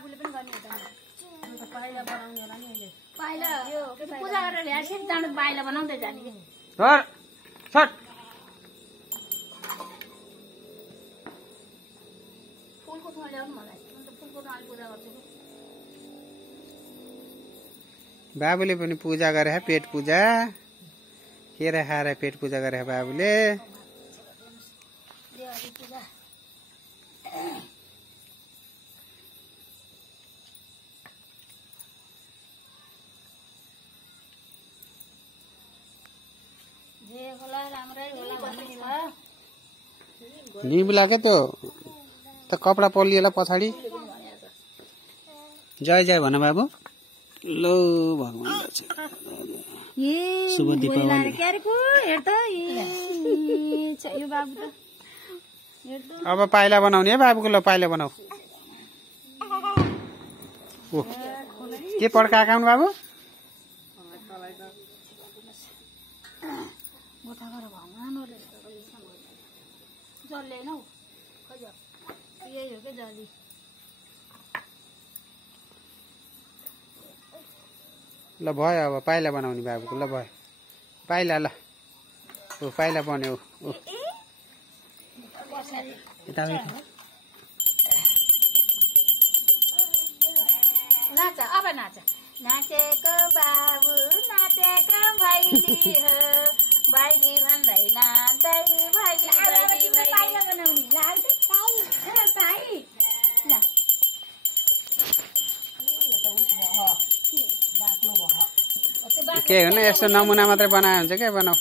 बाबुले पनि गर्ने हो त पाइला बनाउने होला नि अहिले पाइला यो पूजा गरेर ल्याएपछि जानु पाइला बनाउँदै जाने कि सर सर फुलको थोमा ल्याउनु मलाई म त फुलको थोमा पूजा गर्छु बाबुले पनि पूजा गरे पेट पूजा केरा खाएर पेट पूजा गरे बाबुले देवाली पूजा जे होला राम्रै होला भन्ने छ निम्ला के त्यो त कपडा पलिएला पछाडि जय जय भन बाबु लो भगवान शुभ दीपावली अब पाइला बनाउने है बाबुको ल पाइला बनाऊ के पड्काएका हुन् बाबु ल भयो अब पाइला बनाउने बाबुको ल भयो पाइला ल ओ पाइला बन्यो नाच अब नाच नाचेको बाबु नाचेको भैली हो भैली भन्दै नाच्दै भैली पाइला बनाउने के हो न यस्तो नमुना मात्रै बनायो हुन्छ क्या बनाऊ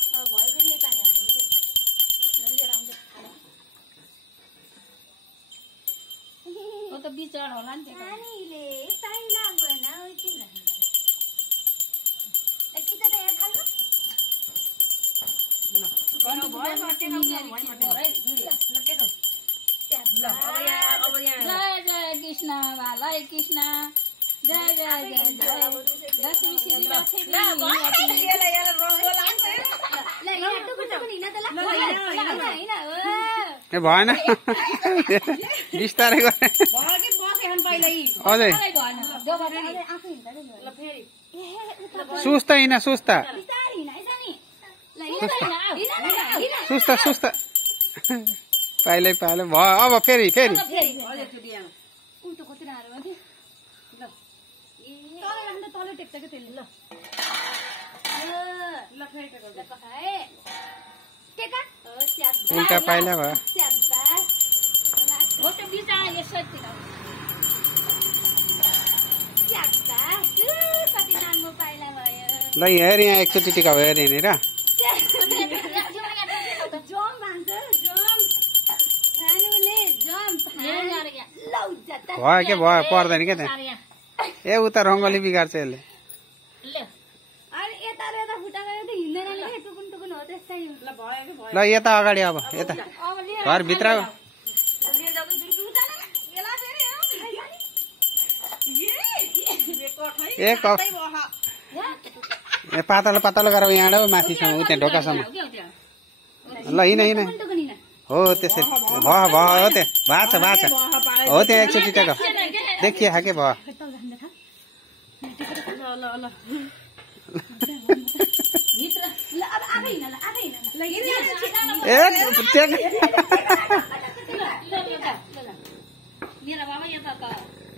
बिचरा होला नि जय जय कृष्ण भालै कृष्ण जय जय जय जय लक्ष्मी श्री लक्ष्मी ए भएन बिस्तारै गरे अझै सुस्ता हिँड सुस्ता सुस्ता सुस्ता पाइलै पाइलै भयो अब फेरि फेरि उल्टा पाइला भयो ल हेर यहाँ एकचोटि टिका भयो हेर यहाँनिर भयो के भयो पर्दैन क्या त्यहाँ ए उता रङ्गोली बिगार्छ यसले ल यता अगाडि अब यता घरभित्र ए पातलो पातलो गरेर यहाँ माथिसम्म उ त्यहाँ ढोकासम्म ल हिँड हिँड हो त्यसरी भयो भयो हो त्यहाँ भएको छ हो त्यहाँ एकचोटि टेक देखिए के भयो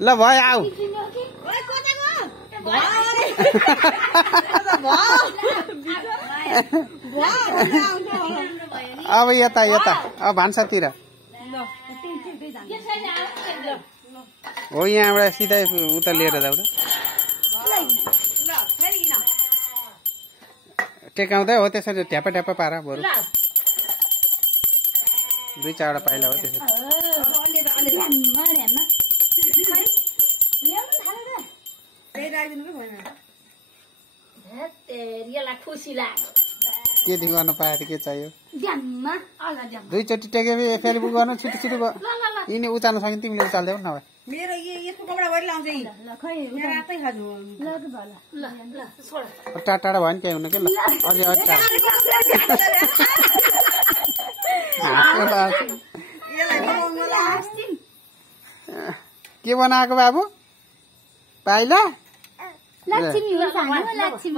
ल भयो आऊ अब यता यता अब भान्सातिर हो यहाँबाट सिधै उता लिएर जाऊ त टेकाउँदै हो त्यसरी ढ्यापा ढ्यापा पारा बरु दुई चारवटा पाइला हो त्यसरी खुसी लाग्यो के गर्नु पाए के चाहियो दुईचोटि टेके फेरि गर्नु छिटो छिटो यिनी उचाल्न सक्यो तिमीले उचाल्दैौ नभए मेरो यस्तो कपडा भरि लाउँछ रातै खाजु टाढा टाढा भयो नि केही हुनु के ल अघि अघि के बनाएको बाबु पाइला लक्ष्मी हुन्छ हामी लक्ष्मी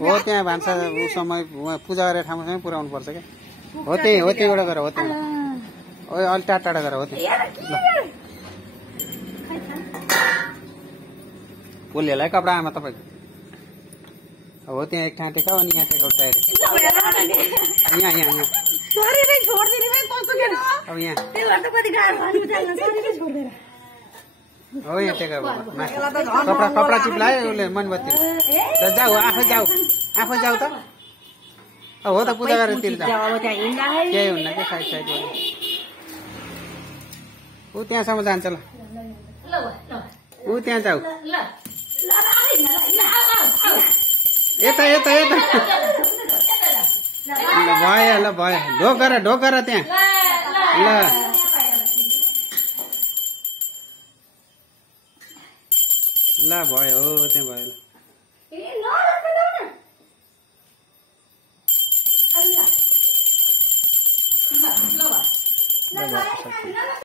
हो त्यहाँ भान्सा समय पूजा गरेर ठाउँसँगै पुऱ्याउनु पर्छ क्या हो त्यहीँबाट गर हो त्यहाँ अलि टाढा गर हो त्यहाँ पोलिएला है कपडा आमा तपाईँको हो त्यहाँ एक ठाउँ टेका अनि यहाँ टेका डाइरेक्ट यहाँ अब यहाँ हो यहाँ टेका कपडा चिप्लायो उसले मनबत्ती जाऊ आफै जाऊ त हो त पूजा गरेर तिर्छ केही हुन्न क्या साइड ऊ त्यहाँसम्म जान्छ ल ऊ त्यहाँ जाऊ यता ल भयो ढोक गर त्यहाँ ल भयो हो त्यहाँ भयो ल